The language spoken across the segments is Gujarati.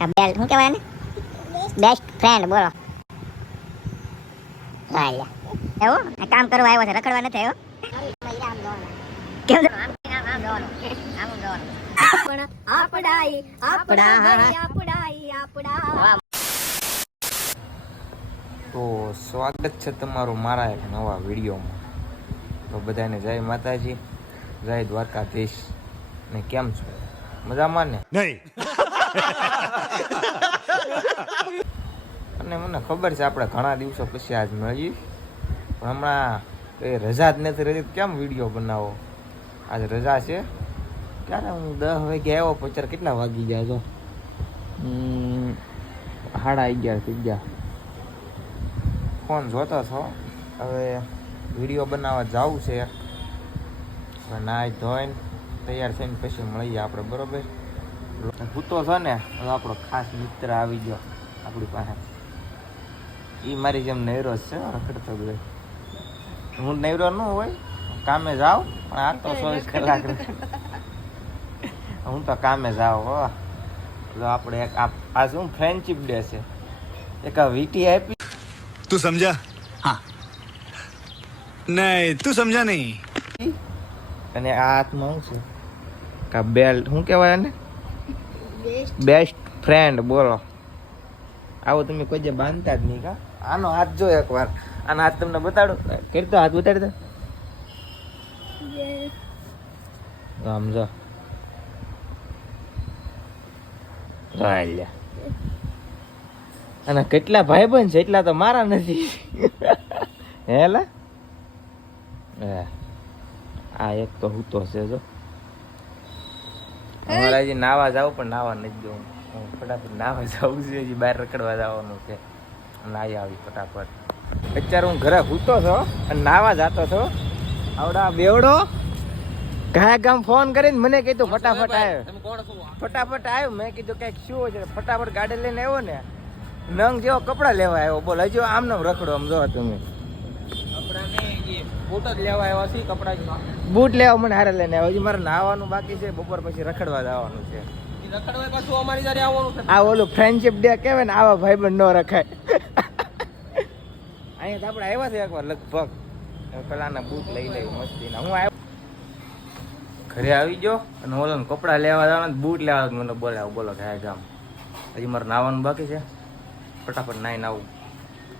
બેલ શું કહેવાય ને બેસ્ટ ફ્રેન્ડ બોલો હાલ્યા એવું આ કામ કરવા આવ્યો છે રખડવા નથી આવ્યો કેમ તો સ્વાગત છે તમારું મારા એક નવા વિડીયોમાં. તો બધાને જય માતાજી, જય દ્વારકાધીશ. ને કેમ છો? મજામાં ને? નહીં. અને મને ખબર છે આપણે ઘણા દિવસો પછી આજ મળીએ, પણ હમણાં એ રજા જ નથી રહી. કેમ વિડીયો બનાવો? આજ રજા છે. ક્યારે હું 10 વાગે આવ્યો, પછી કેટલા વાગી ગયા? જો 11:30 થઈ ગયા. ફોન જોતો છો. હવે વિડીયો બનાવવા જવું છે. નાઈ ધોઈને તૈયાર થઈને પછી મળીએ આપણે, બરોબર? ભૂતો છે ને આપણો ખાસ મિત્ર આવી ગયો આપણી પાસે. એ મારી જેમ નૈરો છે, રખડતો ગયો. હું નૈરો ન હોય, કામે જાઉં, પણ આ તો 24 કલાક હું તો કામે જાઉં. હો તો આપણે એક આ શું ફ્રેન્ડશિપ ડે છે, એક આ વીટી આપી. तू समझा? हाँ. नहीं, तू समझा नहीं. અને આ હાથમાં શું છે? કા બેલ્ટ શું કહેવાય ને? બેસ્ટ ફ્રેન્ડ બોલો. આવો તમે કોઈ જે બાંધતા જ નહીં. કા આનો હાથ જો એકવાર, આનો હાથ તમને બતાડો. કરતો હાથ બતાડી દો આમ. જો હાલ્યા. અને કેટલા ભાઈબંધ છે એટલા તો મારા નથી. હેલા આ એક તો હું તો છે. જો અમારે હજી નાવા જાવ, પણ નાવા નથી જવું. હું ફટાફટ નાવા જવું છે. હજી બહાર રખડવા જવાનું છે. નાઈ આવી ફટાફટ. અત્યારે હું ઘરે સૂતો છો અને નાવા જતો છો. આવડા બેવડો ઘાય ગામ ફોન કરીને મને કીધું ફટાફટ આવ્યો. ફટાફટ આવ્યો. મેં કીધું કઈક શું છે. ફટાફટ ગાડી લઈને આવ્યો ને, નંગ જેવો કપડા લેવા આવ્યો. બોલ હજુ આમ નામ રખડો. આમ જો તમે બૂટ જ લેવા આવ્યા છે. કપડા બૂટ લેવા મને હારે લઈને આવ્યો. હજી મારે નાવાનું બાકી છે. બપોર પછી રખડવા જવાનું છે. આ ઓલું ફ્રેન્ડશિપ ડે કહેવાય ને, આવા ભાઈબંધ ન રખાય. અહીંયા તો આપણે આવ્યા છે એકવાર લગભગ. પેલાના બૂટ લઈ લેવું મસ્તી ના. હું આવ્યો ઘરે આવી ગયો અને ઓલો કપડા લેવા જવાના, બૂટ લેવા મને બોલાવો. બોલો કે ગામ હજી મારે નાવાનું બાકી છે. ફટાફટ નાઈને આવું.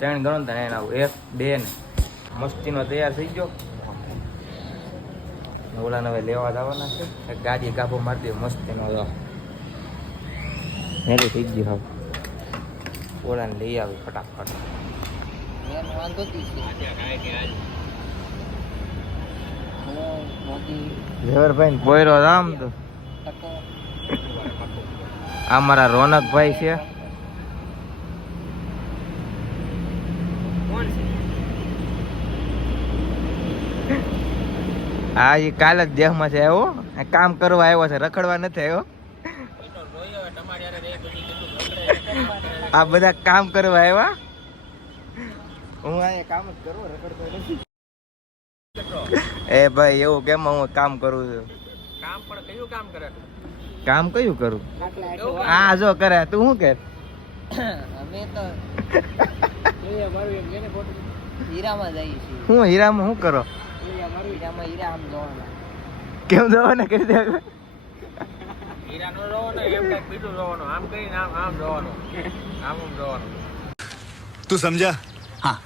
3 ગણો ને નાઈને આવું. 1 2 ને મસ્તીનો તૈયાર થઈ ગયો. ઓલાને હવે લેવા જવાના છે. એક ગાડી ગાભો મારી દે મસ્તીનો. હેલી થઈ ગઈ. હવે ઓલાને લઈ આવી ફટાફટ. ઝવેરભાઈ બોયરો આમ તો આ મારા રોનકભાઈ છે. હા એ કાલે જ દેહમાં છે આવ્યો. કામ કરવા આવ્યો છે, રખડવા નથી આવ્યો. આ બધા કામ કરવા આવ્યા. હું અહીંયા કામ જ કરું, રખડતો નથી. એ ભાઈ એવું કેમ? હું કામ કરું છું. કામ પણ કયું કામ કરે? કામ કયું કરું? હા જો કરે. તું શું કર? અમે તો હીરામાં જઈએ છીએ. હું હીરામાં શું કરો? કેમ જવાના કરી દે? હીરા નો જોવાનો, એમ કઈક બીજું જોવાનું. આમ કરીને આમ જોવાનું, આમ જોવાનું. तू समझा? हाँ.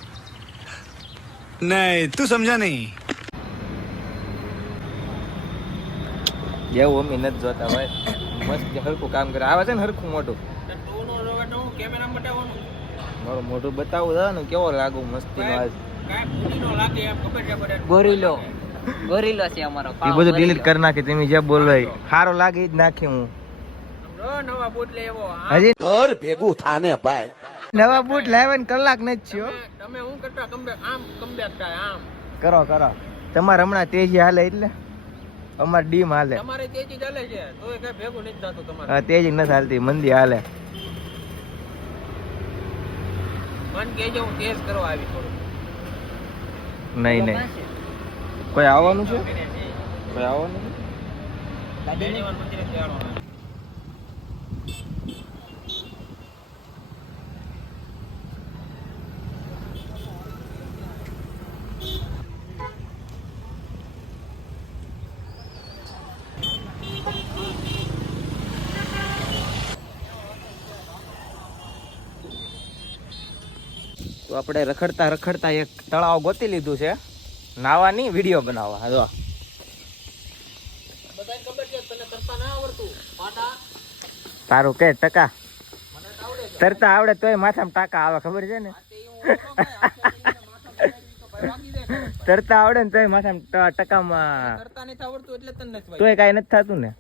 नहीं, तू समझा नहीं. જેવું અમે નથી જોતા ભાઈ. મસ્ત હરખું કામ કરે. આવે છે ને હરખું મોટું. મારું મોઢું બતાવું છે ને કેવો લાગુ મસ્તી નો. ગોરીલો ગોરીલો છે અમારો. એ બધું ડિલીટ કરી નાખી. તમે જે બોલવાય સારો લાગે એ જ નાખી. હું નવા બૂટ લેવો હજી ઘર ભેગું થાને ભાઈ. નવા બૂટ લાવવાની કલાક નથી થયો. તમે હું કરતા કમબેક થાય આમ કરો. તમારે હમણાં તેજી હાલે એટલે અમારે ડીમ હાલે. તમારે તેજી ચાલે છે તોય કઈ ભેગું નથી થતું તમારે. હા તેજી નથી હાલતી, મંદી હાલે. મન કેજો હું ટેસ્ટ કરવા આવી થોડું. નહીં કોઈ આવવાનું છે? કોઈ આવવાનું છે? તો આપણે રખડતા રખડતા એક તળાવ ગોતી લીધું છે નાવાની વિડીયો બનાવવા. જો તારું કે ટકા તરતા આવડે તોય માથામાં ટાકા આવે ખબર છે ને. તરતા આવડે ને તોય માથામાં ટકામાં તોય કાંઈ નથી થતું ને.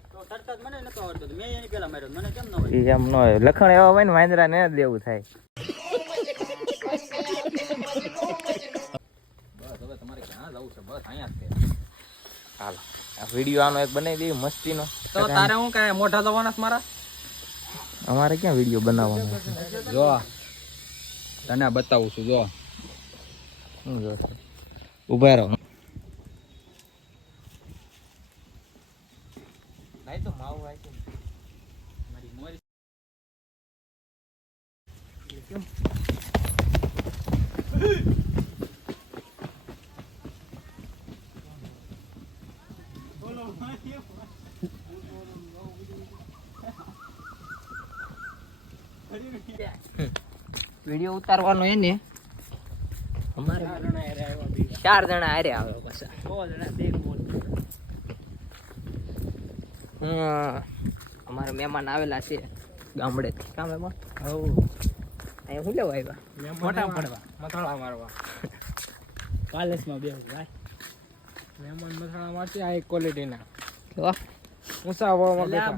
એમ ન હોય, લખણ એવા હોય ને વાંદરા ને દેવું થાય. હાલો આ વિડીયો આનો એક બનાવી દઈએ મસ્તીનો. તો તારે હું કાંઈ મોઢા દવાના મારા? અમારે ક્યાં વિડીયો બનાવવાનો છે? જો તને બતાવું છું. જો શું જો ઉભા રહો. તો માવું આવે છે. વિડીયો ઉતારવાનો એને અમારે 4 જણા હારે આવે પાછા. 6 જણા અમારા મહેમાન આવેલા છે ગામડેથી. કામ એમાં અહીંયા શું લેવા આવ્યા? મોટા પડવા મથાળા મારવા. પાલેસમાં બેહું ભાઈ. મહેમાન મથાળા મારતી આ એક ક્વોલિટીના કેવા ઊંચા ભાવમાં બેઠા.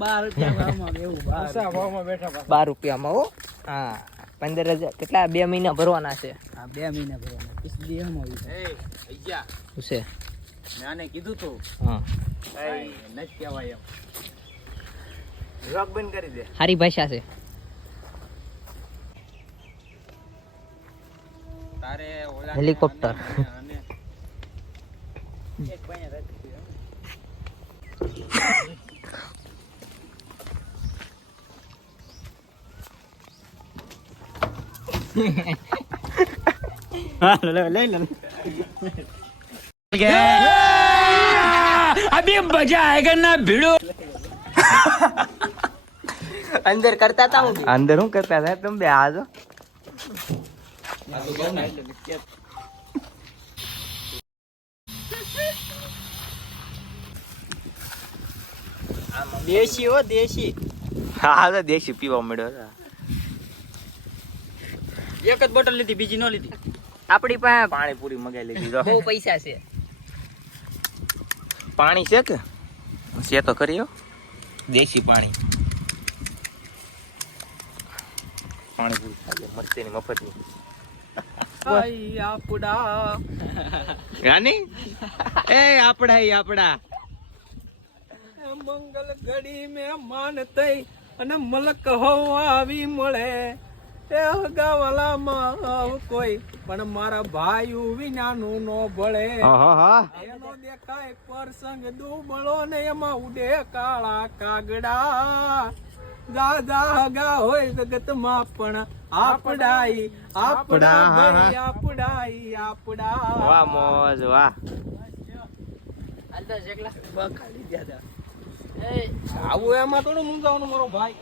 12 રૂપિયામાં હો. હા 15,000 કેટલા 2 મહિના ભરવાના છે? હા 2 મહિના ભરવાના. છે નાને કીધું તું. હા નથી કહેવાય એમ. વ્લોગ બંધ કરી દે. સારી ભાષા છે. તારે હેલિકોપ્ટર अभी मजा आएगा ना भिड़ो. અંદર કરતા હતા હું. અંદર શું કરતા હતા તમે બે? આ જો દેશી હો દેશી. હા તો દેશી પીવા મળ્યો છે. એક જ બોટલ લીધી, બીજી ન લીધી. આપણી પાસે પાણીપુરી મગાઈ લીધી. જો બહુ પૈસા છે. પાણી છે કે છે તો કરી દેશી પાણી. પાણીપુરી ખાલી મરચીની મફતની. આપડા રાની એ આપડા ઈ આપડા મંગલ ઘડી મે માન તઈ અને મલક હવા આવી મળે. એ હગાવાલામાં કોઈ પણ મારા ભાઈઓ વિનાનું નો ભળે. એનો દેખાય પ્રસંગ દુબળો ને એમાં ઉડે કાળા કાગડા. દાદા હગા હોય જગતમાં પણ આપડાઈ આપડા ભાઈ આપડાઈ આપડા. વાહ મોજ વાહ. આવું એમાં થોડું મૂંઝાવાનું મારો ભાઈ.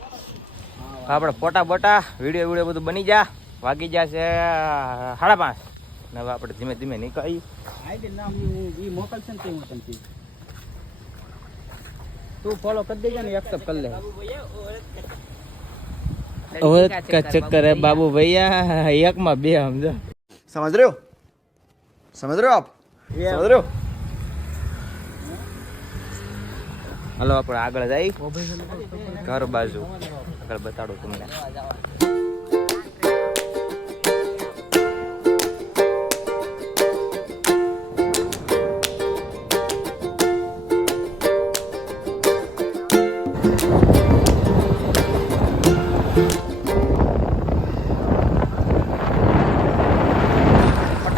આપણે ફોટા બોટા વિડીયો બધું બની જા. વાગી જશે 5:30 ને હવે આપણે ધીમે ધીમે નીકળી. મોકલશે ને તું ફોલો કરી દેજે ને એક્સેપ્ટ કરી લે. का चक्कर है बाबू भैया. एक में 2 समझो. समझ रहे हो आप? समझ रहे हो? હલો આપણે આગળ જઈ ઘર બાજુ. આગળ બતાડું તમને.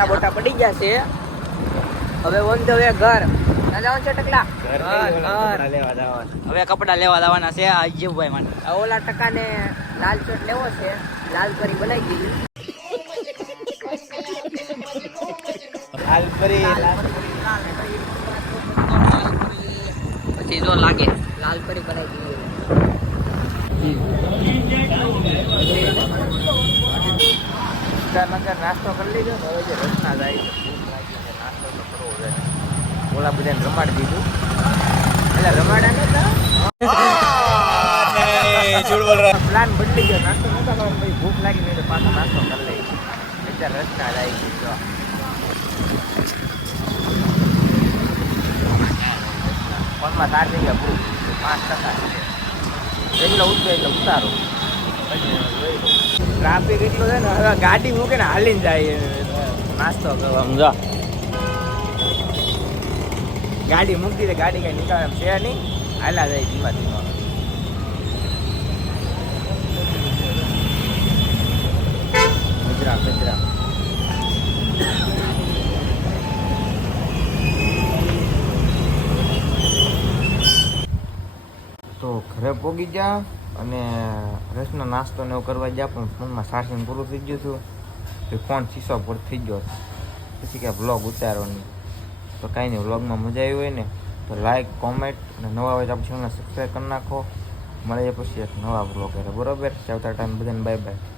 બોટા પડી ગયા છે. હવે ઓન ધ વે ઘર જવાનું છે. ટકલા હવે કપડા લેવા જવાના છે. અજયભાઈ માટે ઓલા ટકા ને લાલ ચોટ લેવો છે. લાલ કરી બનાવી દીધી. પછી જો લાગે લાલ કરી બનાવી દીધી. વિસ્તારનગર નાસ્તો કરી લીધો ને હવે જે રચના જાય છે ભૂખ લાગી છે નાસ્તો તો કરવો છે ઓલા બધાને રમાડી દીધું એટલે રમાડ્યા નતા પ્લાન બદલી ગયો નાસ્તો નતા કરવાનો પછી ભૂખ લાગી નહીં તો પાછો નાસ્તો કરી લઈ અત્યારે રચના જાય છે જો ફોનમાં ચાર્જિંગ પૂરું 5% છે એટલો ઉઠો એટલે ઉતારો ટ્રાફિક એટલો છે ને હવે ગાડી મૂકે ને હાલીને જાય નાસ્તો કરવા સમજો ગાડી મૂકી દે ગાડી કઈ નીકળે એમ છે નહીં હાલા જાય ધીમા ધીમા ગુજરાત તો ઘરે પોગી જા અને રસનો નાસ્તો ને એવું કરવા ગયા પણ ફોનમાં ચાર્જિંગ પૂરું થઈ ગયું હતું તો ફોન શીશો પર થઈ ગયો પછી કે વ્લોગ ઉતારવાની તો કાંઈ નહીં વ્લોગમાં મજા આવી હોય ને તો લાઈક કોમેન્ટ અને નવા હોય તો આપણે ચેનલને સબસ્ક્રાઈબ કરી નાખો મળીએ પછી એક નવા વ્લોગ કરે બરોબર ચાવતા ટાઈમ બધાને બાય બાય